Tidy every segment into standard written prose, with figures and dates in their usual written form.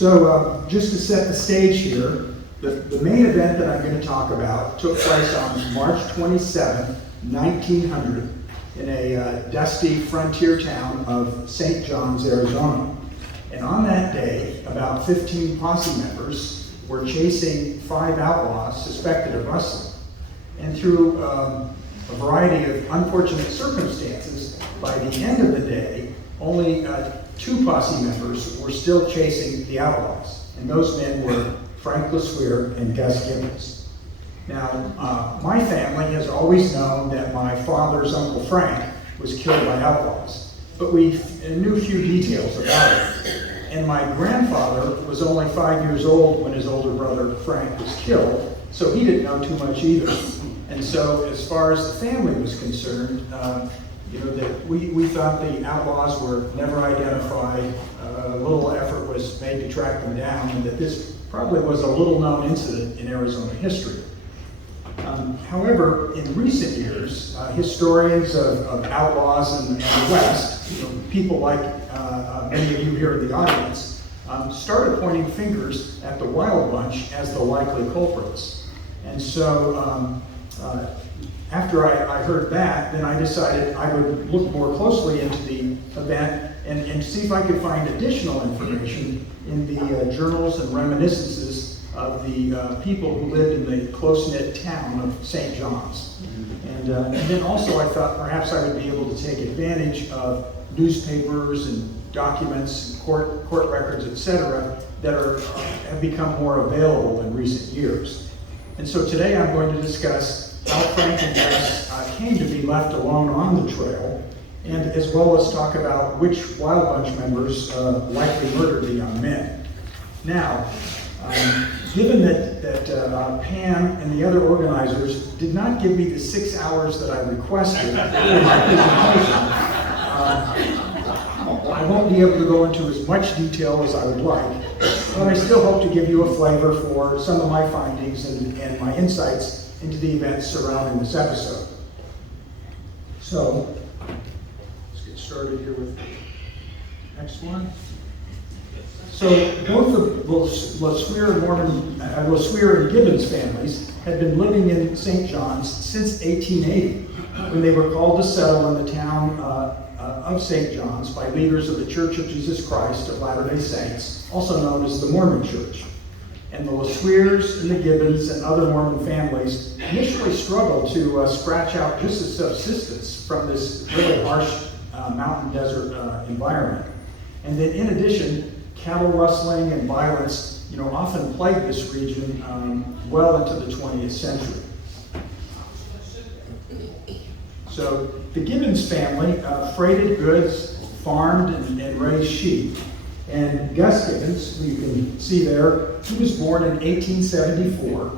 Just to set the stage here, the main event that I'm going to talk about took place on March 27, 1900, in a dusty frontier town of St. John's, Arizona. And on that day, about 15 posse members were chasing 5 outlaws suspected of rustling. And through a variety of unfortunate circumstances, by the end of the day, only 2 posse members were still chasing the outlaws. And those men were Frank LeSueur and Gus Gibbons. Now, my family has always known that my father's Uncle Frank was killed by outlaws, but we knew few details about it. And my grandfather was only 5 years old when his older brother Frank was killed, so he didn't know too much either. And so, as far as the family was concerned, that we thought the outlaws were never identified. Little effort was made to track them down, and that this probably was a little-known incident in Arizona history. However, in recent years, historians of outlaws in the West, people like many of you here in the audience, started pointing fingers at the Wild Bunch as the likely culprits. And so, after I heard that, then I decided I would look more closely into the event and see if I could find additional information in the journals and reminiscences of the people who lived in the close-knit town of St. John's. And then also I thought perhaps I would be able to take advantage of newspapers and documents, court records, etc., that have become more available in recent years. And so today I'm going to discuss how Frank and Gus came to be left alone on the trail, and as well as talk about which Wild Bunch members likely murdered the young men. Now, given that Pam and the other organizers did not give me the 6 hours that I requested in my presentation, I won't be able to go into as much detail as I would like, but I still hope to give you a flavor for some of my findings and my insights into the events surrounding this episode. So, let's get started here with the next one. So, both of LeSueur and Gibbons families had been living in St. John's since 1880, when they were called to settle in the town of St. John's by leaders of the Church of Jesus Christ of Latter-day Saints, also known as the Mormon Church. And the LeSueurs and the Gibbons and other Mormon families initially struggled to scratch out just a subsistence from this really harsh mountain desert environment. And then in addition, cattle rustling and violence often plagued this region well into the 20th century. So the Gibbons family freighted goods, farmed and raised sheep. And Gus Gibbons, who you can see there, he was born in 1874,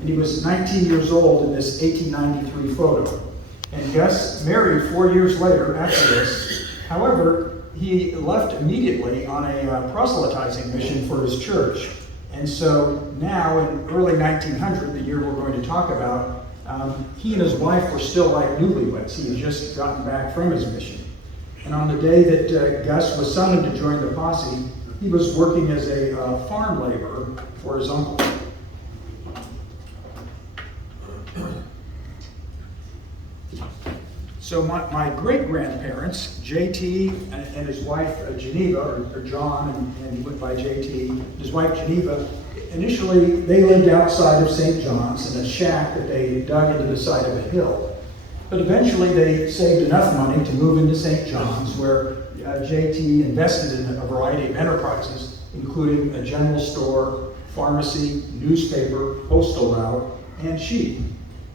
and he was 19 years old in this 1893 photo. And Gus married 4 years later after this. However, he left immediately on a proselytizing mission for his church. And so now, in early 1900, the year we're going to talk about, he and his wife were still like newlyweds. He had just gotten back from his mission. And on the day that Gus was summoned to join the posse, he was working as a farm laborer for his uncle. So my great-grandparents, J.T. and his wife Geneva, or John, and he went by J.T., his wife Geneva, initially they lived outside of St. John's in a shack that they dug into the side of a hill. But eventually they saved enough money to move into St. John's, where J.T. invested in a variety of enterprises, including a general store, pharmacy, newspaper, postal route, and sheep.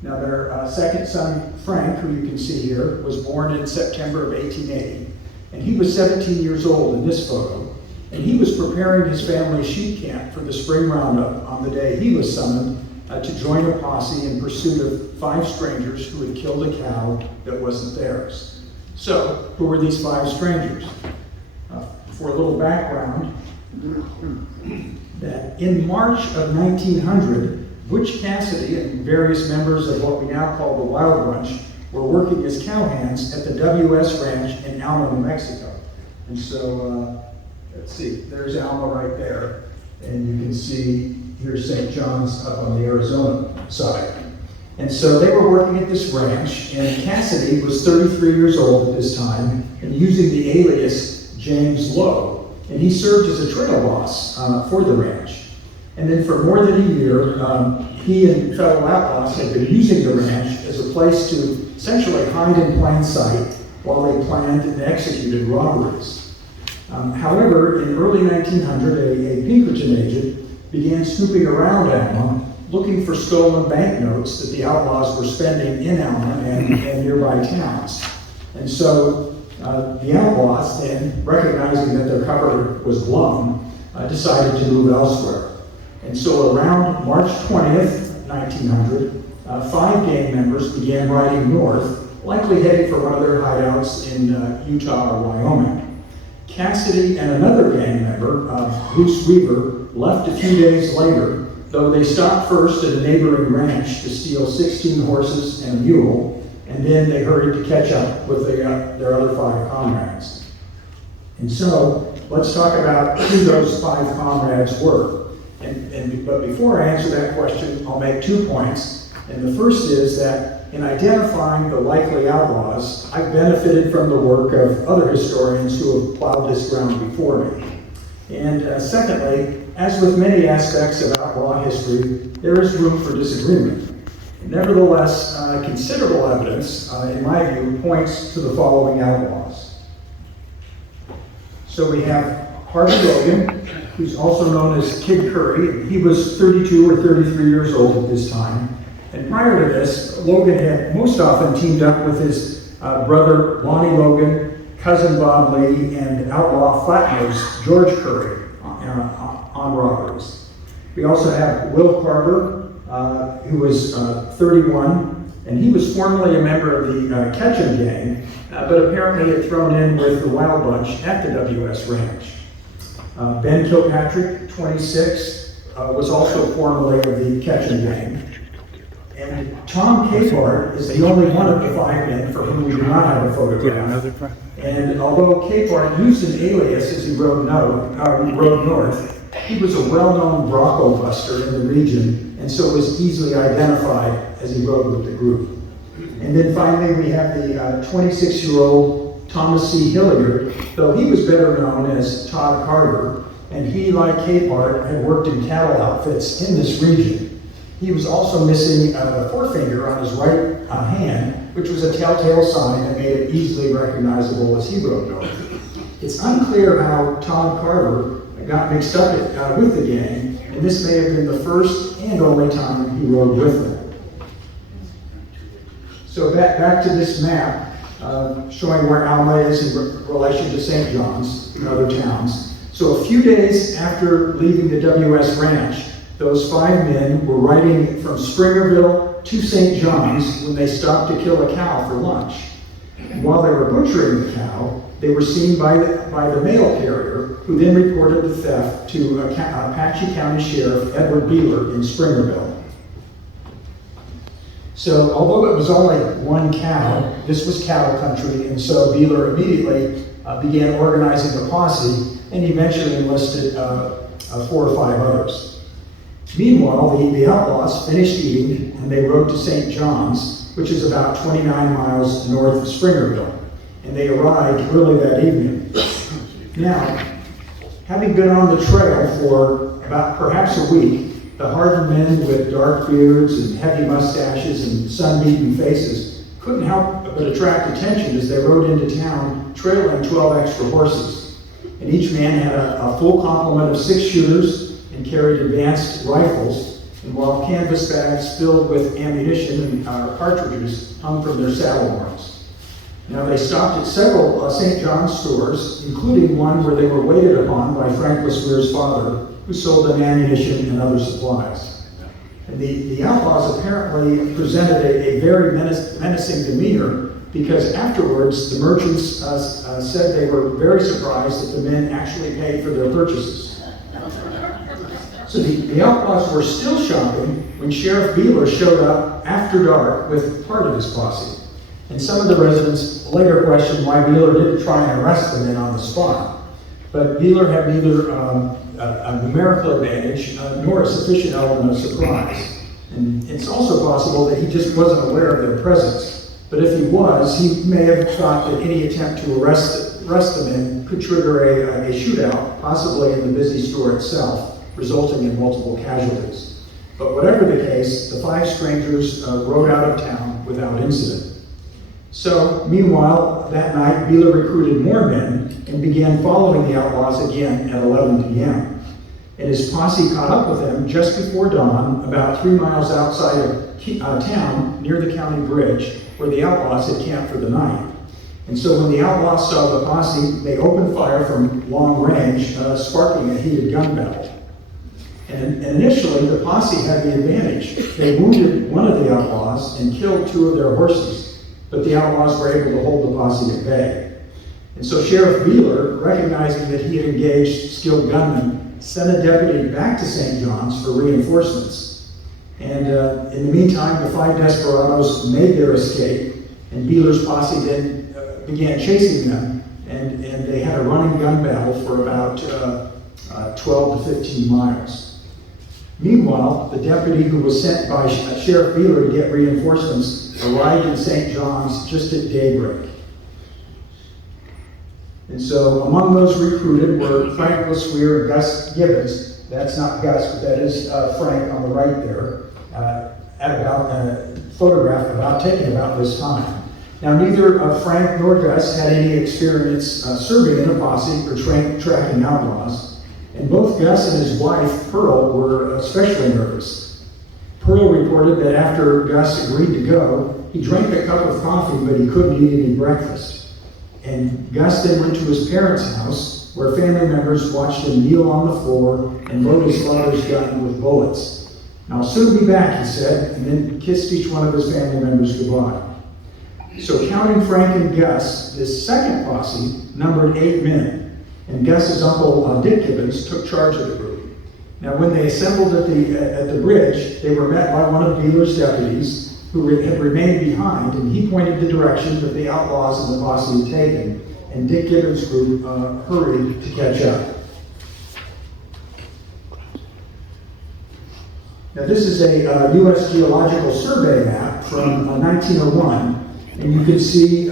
Now their second son, Frank, who you can see here, was born in September of 1880, and he was 17 years old in this photo, and he was preparing his family's sheep camp for the spring roundup on the day he was summoned to join a posse in pursuit of 5 strangers who had killed a cow that wasn't theirs. So, who were these 5 strangers? For a little background, that in March of 1900, Butch Cassidy and various members of what we now call the Wild Bunch were working as cowhands at the W.S. Ranch in Alma, New Mexico. And so, let's see, there's Alma right there. And you can see here's St. John's up on the Arizona side. And so they were working at this ranch, and Cassidy was 33 years old at this time and using the alias James Lowe. And he served as a trail boss for the ranch. And then for more than a year, he and fellow outlaws had been using the ranch as a place to essentially hide in plain sight while they planned and executed robberies. However, in early 1900, a Pinkerton agent began snooping around Alma, looking for stolen banknotes that the outlaws were spending in Alma and nearby towns. And so the outlaws then, recognizing that their cover was blown, decided to move elsewhere. And so around March 20th, 1900, 5 gang members began riding north, likely heading for one of their hideouts in Utah or Wyoming. Cassidy and another gang member, Bruce Weaver, left a few days later, though they stopped first at a neighboring ranch to steal 16 horses and a mule, and then they hurried to catch up with their other 5 comrades. And so, let's talk about who those 5 comrades were. But before I answer that question, I'll make 2 points. And the first is that in identifying the likely outlaws, I've benefited from the work of other historians who have plowed this ground before me. And secondly, as with many aspects of outlaw history, there is room for disagreement. Nevertheless, considerable evidence, in my view, points to the following outlaws. So we have Harvey Logan, who's also known as Kid Curry. He was 32 or 33 years old at this time. And prior to this, Logan had most often teamed up with his brother Lonnie Logan, cousin Bob Lee, and outlaw flatnose George Curry on robberies. We also have Will Carver, who was 31, and he was formerly a member of the Ketchum gang, but apparently had thrown in with the Wild Bunch at the WS Ranch. Ben Kilpatrick, 26, was also formerly of the Ketchum gang. And Tom Capehart is the only one of the 5 men for whom we do not have a photograph. And although Capehart used an alias as he rode north, he was a well-known Bronco buster in the region, and so was easily identified as he rode with the group. And then finally, we have the 26-year-old Thomas C. Hilliard, though he was better known as Todd Carter, and he, like Capehart, had worked in cattle outfits in this region. He was also missing a forefinger on his right hand, which was a telltale sign that made it easily recognizable as he rode north. It's unclear how Todd Carter got mixed up with the gang, and this may have been the first and only time he rode with them. So back to this map, showing where Alma is in relation to St. John's and other towns. So a few days after leaving the WS Ranch, those 5 men were riding from Springerville to St. John's when they stopped to kill a cow for lunch. And while they were butchering the cow, they were seen by the mail carrier, who then reported the theft to Apache County Sheriff Edward Beeler in Springerville. So although it was only 1 cow, this was cattle country, and so Beeler immediately began organizing a posse and eventually enlisted 4 or 5 others. Meanwhile, the outlaws finished eating and they rode to St. John's, which is about 29 miles north of Springerville, and they arrived early that evening. Now, having been on the trail for about perhaps a week, the hardened men with dark beards and heavy mustaches and sun-beaten faces couldn't help but attract attention as they rode into town trailing 12 extra horses. And each man had a full complement of 6-shooters and carried advanced rifles, and while canvas bags filled with ammunition and cartridges hung from their saddle horns. Now they stopped at several St. John's stores, including one where they were waited upon by Frank LeSueur's father, who sold them ammunition and other supplies. And the outlaws apparently presented a very menacing demeanor, because afterwards the merchants said they were very surprised that the men actually paid for their purchases. So the outlaws were still shopping when Sheriff Beeler showed up after dark with part of his posse. And some of the residents later questioned why Beeler didn't try and arrest the men on the spot. But Beeler had neither a numerical advantage nor a sufficient element of surprise. And it's also possible that he just wasn't aware of their presence. But if he was, he may have thought that any attempt to arrest the men could trigger a shootout, possibly in the busy store itself, resulting in multiple casualties. But whatever the case, the 5 strangers rode out of town without incident. So, meanwhile, that night, Beeler recruited more men and began following the outlaws again at 11 p.m. And his posse caught up with them just before dawn, about 3 miles outside of town, near the county bridge, where the outlaws had camped for the night. And so when the outlaws saw the posse, they opened fire from long range, sparking a heated gun battle. And initially, the posse had the advantage. They wounded one of the outlaws and killed 2 of their horses, but the outlaws were able to hold the posse at bay. And so Sheriff Beeler, recognizing that he had engaged skilled gunmen, sent a deputy back to St. John's for reinforcements. And in the meantime, the 5 desperados made their escape, and Beeler's posse then began chasing them, and they had a running gun battle for about 12 to 15 miles. Meanwhile, the deputy who was sent by Sheriff Beeler to get reinforcements arrived in St. John's just at daybreak. And so among those recruited were Frank LeSueur and Gus Gibbons. That's not Gus, but that is Frank on the right there, photographed taken about this time. Now, neither Frank nor Gus had any experience serving in a posse or tracking outlaws, and both Gus and his wife, Pearl, were especially nervous. Pearl reported that after Gus agreed to go, he drank a cup of coffee, but he couldn't eat any breakfast. And Gus then went to his parents' house, where family members watched him kneel on the floor and load his father's gun with bullets. "I'll soon be back," he said, and then kissed each one of his family members goodbye. So counting Frank and Gus, this second posse numbered 8 men, and Gus's uncle Dick Gibbons took charge of the group. Now when they assembled at the bridge, they were met by one of Beeler's deputies, who had remained behind, and he pointed the direction that the outlaws and the posse had taken, and Dick Gibbons' group hurried to catch up. Now this is a U.S. Geological Survey map from 1901, and you can see,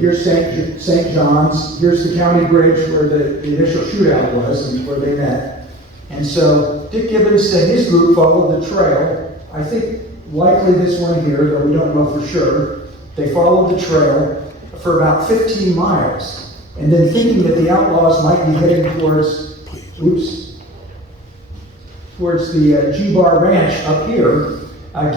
here's St. John's, here's the county bridge where the initial shootout was and where they met. And so Dick Gibbons said his group followed the trail. I think likely this one here, though we don't know for sure. They followed the trail for about 15 miles. And then thinking that the outlaws might be heading towards the G-Bar Ranch up here,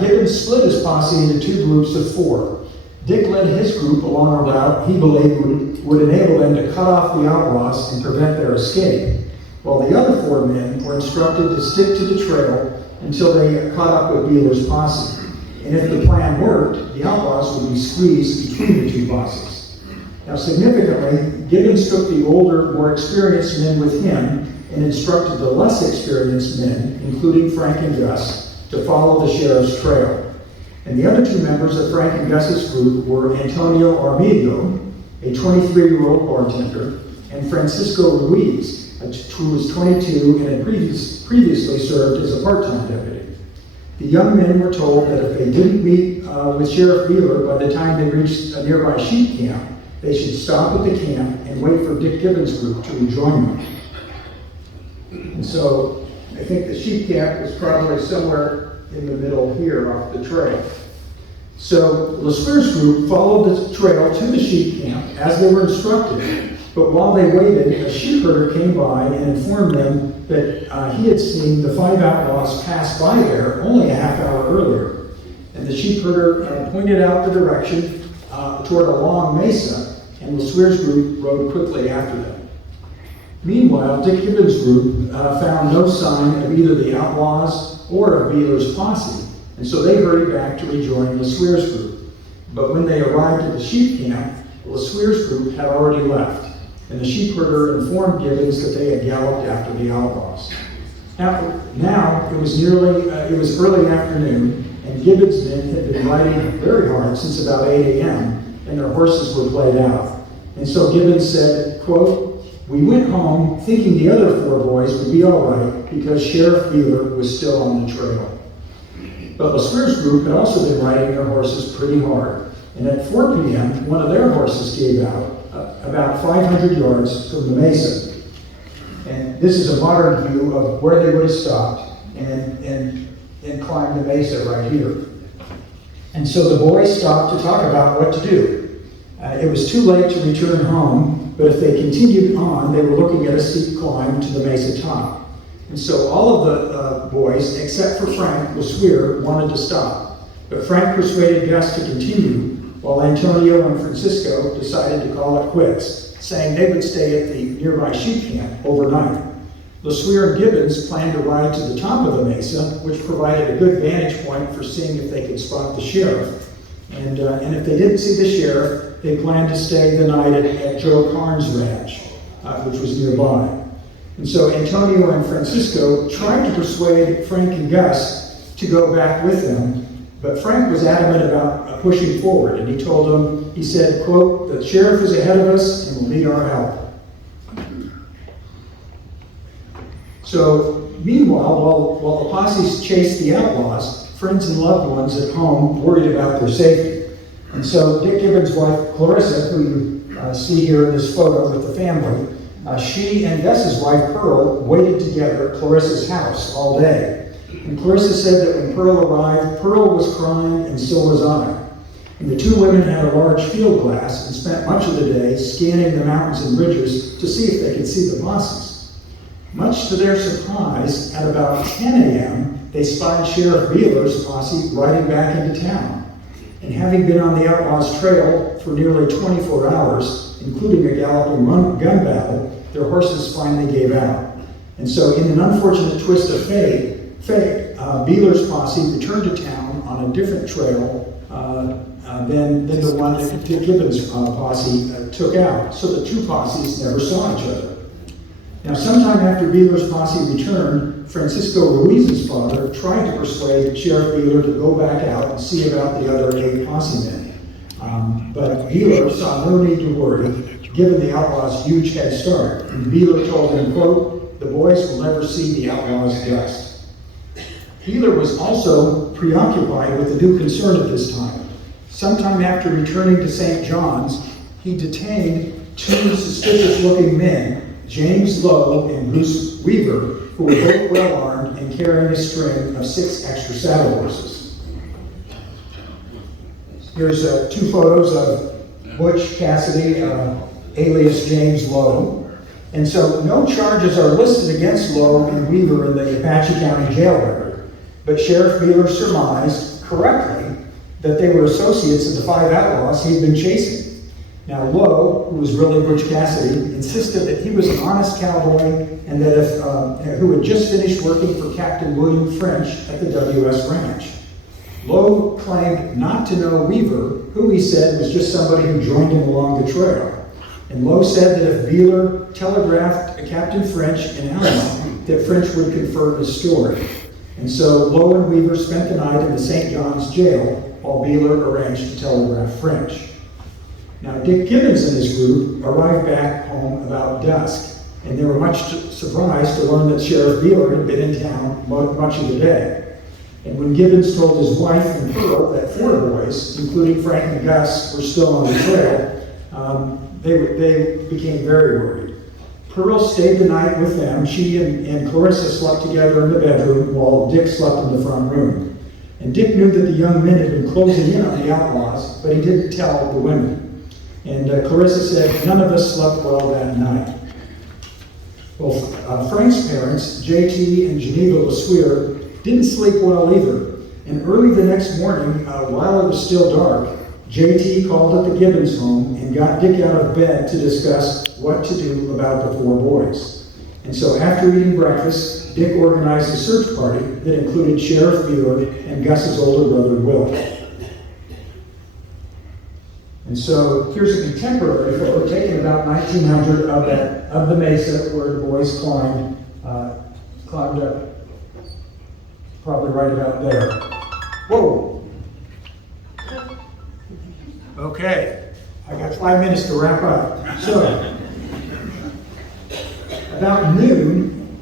Gibbons split his posse into 2 groups of 4. Dick led his group along a route he believed would enable them to cut off the outlaws and prevent their escape, while the other 4 men were instructed to stick to the trail until they caught up with Beeler's posse. And if the plan worked, the outlaws would be squeezed between the 2 posses. Now significantly, Gibbons took the older, more experienced men with him and instructed the less experienced men, including Frank and Gus, to follow the sheriff's trail. And the other 2 members of Frank and Gus's group were Antonio Armijo, a 23-year-old bartender, and Francisco Ruiz, who was 22 and had previously served as a part-time deputy. The young men were told that if they didn't meet with Sheriff Beeler by the time they reached a nearby sheep camp, they should stop at the camp and wait for Dick Gibbons' group to rejoin them. And so I think the sheep camp was probably somewhere in the middle here off the trail. So LeSueur's group followed the trail to the sheep camp as they were instructed. But while they waited, a sheep herder came by and informed them that he had seen the 5 outlaws pass by there only a half hour earlier. And the sheep herder pointed out the direction toward a long mesa, and LeSueur's group rode quickly after them. Meanwhile, Dick Gibbons' group found no sign of either the outlaws or of Beeler's posse, and so they hurried back to rejoin LeSueur's group. But when they arrived at the sheep camp, LeSueur's group had already left, and the sheep herder informed Gibbons that they had galloped after the outlaws. Now it was early afternoon, and Gibbons' men had been riding very hard since about 8 a.m., and their horses were played out. And so Gibbons said, quote, we went home thinking the other 4 boys would be all right because Sheriff Beeler was still on the trail. But LeSueur's group had also been riding their horses pretty hard, and at 4 p.m., one of their horses gave out about 500 yards from the mesa. And this is a modern view of where they would have stopped and climbed the mesa right here. And so the boys stopped to talk about what to do. It was too late to return home, but if they continued on, they were looking at a steep climb to the mesa top. And so all of the boys, except for Frank LeSueur, wanted to stop. But Frank persuaded Gus to continue, while Antonio and Francisco decided to call it quits, saying they would stay at the nearby sheep camp overnight. LeSueur and Gibbons planned to ride to the top of the mesa, which provided a good vantage point for seeing if they could spot the sheriff. And if they didn't see the sheriff, they planned to stay the night at Joe Carnes' ranch, which was nearby. And so Antonio and Francisco tried to persuade Frank and Gus to go back with them, but Frank was adamant about pushing forward, and he told them, he said, quote, "The sheriff is ahead of us and will need our help." So meanwhile, while the posses chased the outlaws, friends and loved ones at home worried about their safety. And so Dick Gibbons' wife, Clarissa, who you see here in this photo with the family, she and Gus's wife, Pearl, waited together at Clarissa's house all day. And Clarissa said that when Pearl arrived, Pearl was crying and so was I. And the 2 women had a large field glass and spent much of the day scanning the mountains and ridges to see if they could see the posses. Much to their surprise, at about 10 a.m., they spied Sheriff Beeler's posse riding back into town. And having been on the outlaws' trail for nearly 24 hours, including a galloping gun battle, their horses finally gave out. And so in an unfortunate twist of fate, Beeler's posse returned to town on a different trail than the one that Dick Gibbons' posse took out. So the 2 posses never saw each other. Now, sometime after Beeler's posse returned, Francisco Ruiz's father tried to persuade Sheriff Beeler to go back out and see about the other 8 posse men. But Beeler saw no need to worry, given the outlaws' huge head start. And Beeler told him, quote, "The boys will never see the outlaws' dust." Beeler was also preoccupied with a new concern at this time. Sometime after returning to St. John's, he detained 2 suspicious-looking men, James Lowe and Bruce Weaver, who were both well-armed and carrying a string of 6 extra saddle horses. Here's 2 photos of Butch Cassidy, alias James Lowe. And so no charges are listed against Lowe and Weaver in the Apache County jail record. But Sheriff Beeler surmised, correctly, that they were associates of the 5 outlaws he'd been chasing. Now Lowe, who was really Butch Cassidy, insisted that he was an honest cowboy and that who had just finished working for Captain William French at the WS Ranch. Lowe claimed not to know Weaver, who he said was just somebody who joined him along the trail. And Lowe said that if Beeler telegraphed Captain French in Alamo, that French would confirm his story. And so Lowe and Weaver spent the night in the St. John's jail while Beeler arranged to telegraph French. Now, Dick Gibbons and his group arrived back home about dusk, and they were much surprised to learn that Sheriff Beeler had been in town much of the day. And when Gibbons told his wife and Pearl that 4 boys, including Frank and Gus, were still on the trail, they became very worried. Pearl stayed the night with them. She and Clarissa slept together in the bedroom while Dick slept in the front room. And Dick knew that the young men had been closing in on the outlaws, but he didn't tell the women. And Clarissa said, "None of us slept well that night." Well, Frank's parents, JT and Geneva LeSueur, didn't sleep well either. And early the next morning, while it was still dark, JT called at the Gibbons home and got Dick out of bed to discuss what to do about the 4 boys. And so after eating breakfast, Dick organized a search party that included Sheriff Beeler and Gus's older brother, Will. And so here's a contemporary photo taken about 1900 of the mesa where the boys climbed up, probably right about there. Whoa! Okay, I got 5 minutes to wrap up. So, About noon,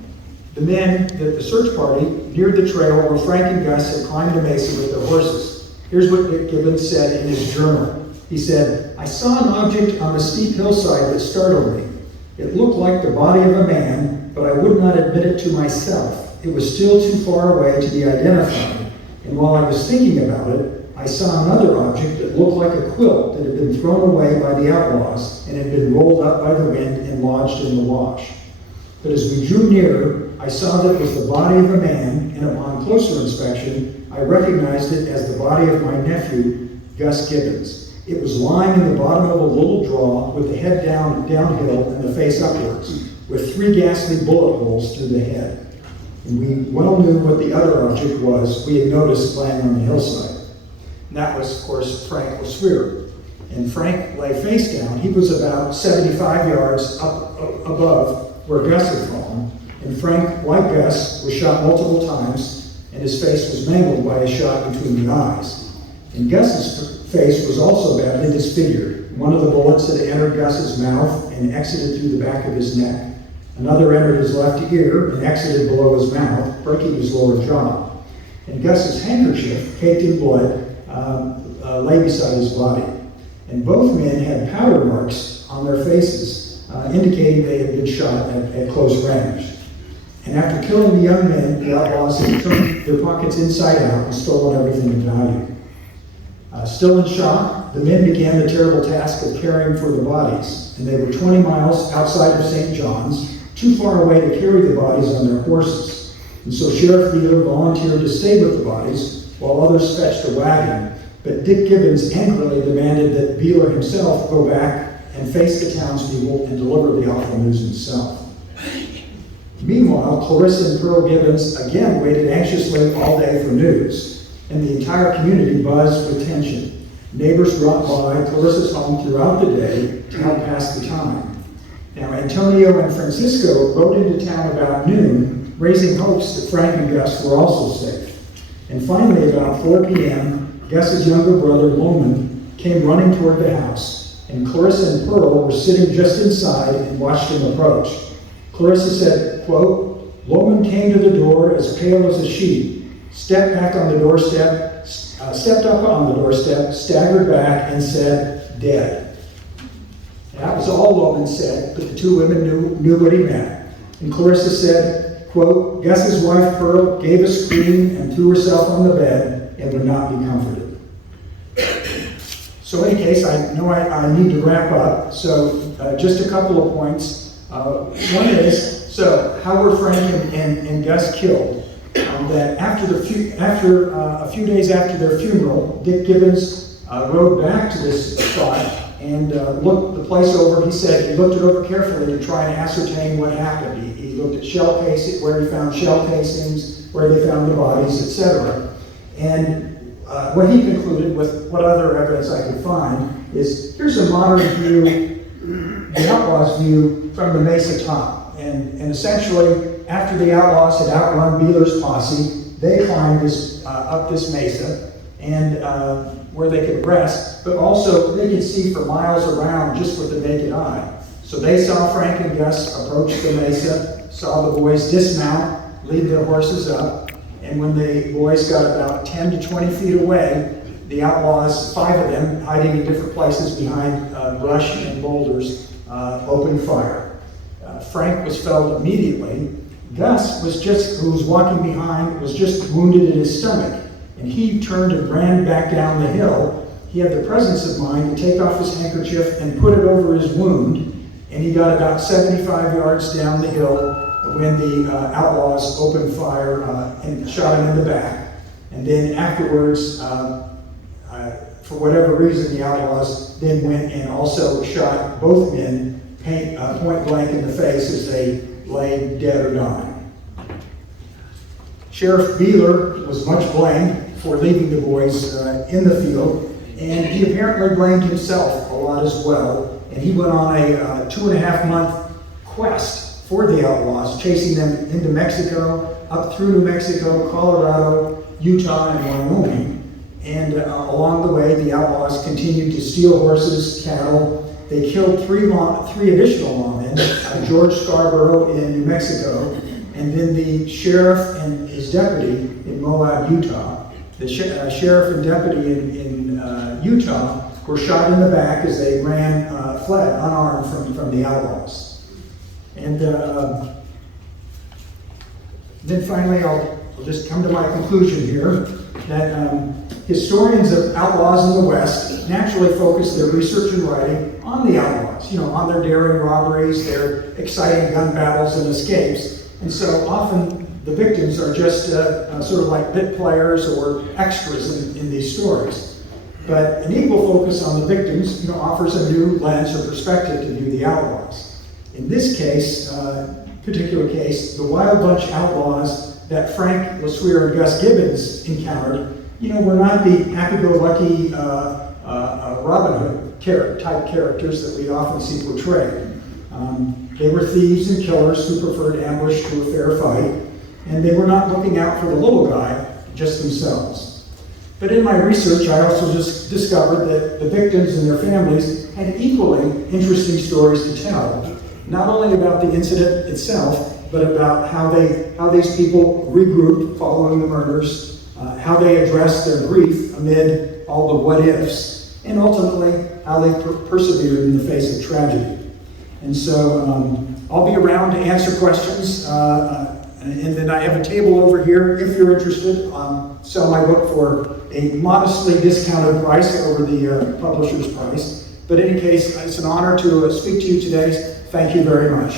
the search party neared the trail where Frank and Gus had climbed the mesa with their horses. Here's what Dick Gibbons said in his journal. He said, "I saw an object on the steep hillside that startled me. It looked like the body of a man, but I would not admit it to myself. It was still too far away to be identified. And while I was thinking about it, I saw another object that looked like a quilt that had been thrown away by the outlaws and had been rolled up by the wind and lodged in the wash. But as we drew nearer, I saw that it was the body of a man, and upon closer inspection, I recognized it as the body of my nephew, Gus Gibbons. It was lying in the bottom of a little draw with the head downhill and the face upwards, with 3 ghastly bullet holes through the head. And we well knew what the other object was we had noticed lying on the hillside. And that was, of course, Frank LeSueur. And Frank lay face down. He was about 75 yards up above where Gus had fallen. And Frank, like Gus, was shot multiple times, and his face was mangled by a shot between the eyes. And Gus's face was also badly disfigured. One of the bullets had entered Gus's mouth and exited through the back of his neck. Another entered his left ear and exited below his mouth, breaking his lower jaw. And Gus's handkerchief, caked in blood, lay beside his body. And both men had powder marks on their faces, indicating they had been shot at close range. And after killing the young men, the outlaws had turned their pockets inside out and stolen everything of value. Still in shock, the men began the terrible task of caring for the bodies, and they were 20 miles outside of St. John's, too far away to carry the bodies on their horses. And so Sheriff Beeler volunteered to stay with the bodies while others fetched a wagon, but Dick Gibbons angrily demanded that Beeler himself go back and face the townspeople and deliver the awful news himself. Meanwhile, Clarissa and Pearl Gibbons again waited anxiously all day for news, and the entire community buzzed with tension. Neighbors dropped by Clarissa's home throughout the day to help pass the time. Now, Antonio and Francisco rode into town about noon, raising hopes that Frank and Gus were also safe. And finally, about 4 p.m., Gus's younger brother, Loman, came running toward the house, and Clarissa and Pearl were sitting just inside and watched him approach. Clarissa said, quote, "Loman came to the door as pale as a sheet, stepped up on the doorstep, staggered back, and said, 'Dead.'" That was all Loman said, but the two women knew what he meant. And Clarissa said, quote, "Gus's wife, Pearl, gave a scream and threw herself on the bed and would not be comforted." So in any case, I know I need to wrap up, so just a couple of points. One is, so how were Frank and Gus killed? That after a few days after their funeral, Dick Gibbons rode back to this spot and looked the place over. He said he looked it over carefully to try and ascertain what happened. He looked at shell casings, where he found shell casings, where they found the bodies, etc. And what he concluded, with what other evidence I could find, is here's a modern view, the outlaws' view from the mesa top. And essentially, after the outlaws had outrun Beeler's posse, they climbed up this mesa, and where they could rest, but also they could see for miles around just with the naked eye. So they saw Frank and Gus approach the mesa, saw the boys dismount, lead their horses up, and when the boys got about 10 to 20 feet away, the outlaws, 5 of them, hiding in different places behind brush and boulders, opened fire. Frank was felled immediately. Gus who was walking behind, was just wounded in his stomach, and he turned and ran back down the hill. He had the presence of mind to take off his handkerchief and put it over his wound, and he got about 75 yards down the hill when the outlaws opened fire and shot him in the back. And then afterwards, for whatever reason, the outlaws then went and also shot both men point blank in the face as they lay dead or dying. Sheriff Beeler was much blamed for leaving the boys in the field, and he apparently blamed himself a lot as well. And he went on a 2.5-month quest for the outlaws, chasing them into Mexico, up through New Mexico, Colorado, Utah, and Wyoming. And along the way, the outlaws continued to steal horses, cattle, they killed three additional lawmen, George Scarborough in New Mexico, and then the sheriff and his deputy in Moab, Utah. The sheriff and deputy in Utah were shot in the back as they fled unarmed from the outlaws. And then finally, I'll just come to my conclusion here, that historians of outlaws in the West naturally focus their research and writing on the outlaws, on their daring robberies, their exciting gun battles and escapes. And so often the victims are just sort of like bit players or extras in these stories. But an equal focus on the victims, offers a new lens or perspective to view the outlaws. In this case, particular case, the Wild Bunch outlaws that Frank LeSueur and Gus Gibbons encountered, were not the happy-go-lucky Robin Hood type characters that we often see portrayed. They were thieves and killers who preferred ambush to a fair fight, and they were not looking out for the little guy, just themselves. But in my research, I also just discovered that the victims and their families had equally interesting stories to tell, not only about the incident itself, but about how these people regrouped following the murders, how they addressed their grief amid all the what-ifs, and ultimately how they persevered in the face of tragedy. And so I'll be around to answer questions, and then I have a table over here if you're interested. Sell my book for a modestly discounted price over the publisher's price. But in any case, it's an honor to speak to you today. Thank you very much.